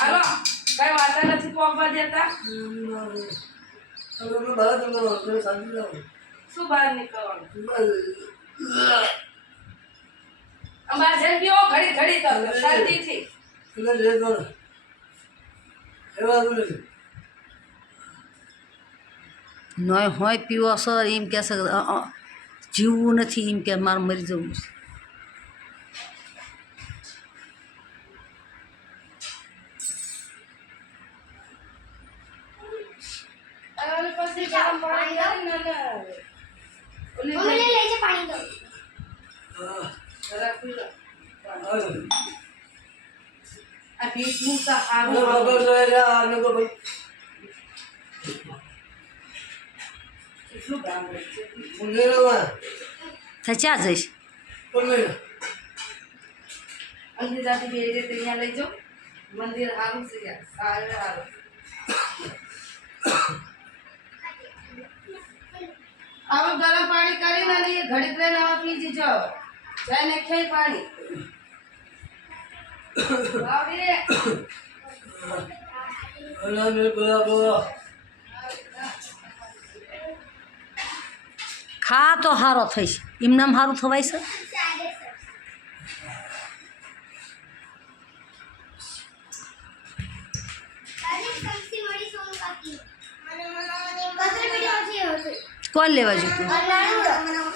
હાલો કઈ વાતા નથી પોકવા દેતા શું બહાર નીકળવાનું અમારે જેમ પીવો ઘડી ઘડી તો શાંતિથી નોય હોય પીવો સર એમ કહેશે જીવવું નથી એમ કે મારે મરી જવું છે અને પછી ગરમ પાણી કરીને ને ઓલી મમ્મી લઈ લે પાણી દો જરા પી લો આ બીજ મૂકતા હારું એટલું કામ છે થચા જઈશ અંજી જાતિ બે રીતે અહીંયા લઈ જાઓ મંદિર સારું છે યાર સારું સારું હવે ગરમ પાણી કરીને અને એ ઘડીક લઈને હવે પી જજો જઈને ખાઈ પાણી બાવડી ખા તો સારો થઈશ એમનામ સારું થવાય છે કોણ લેવા જતું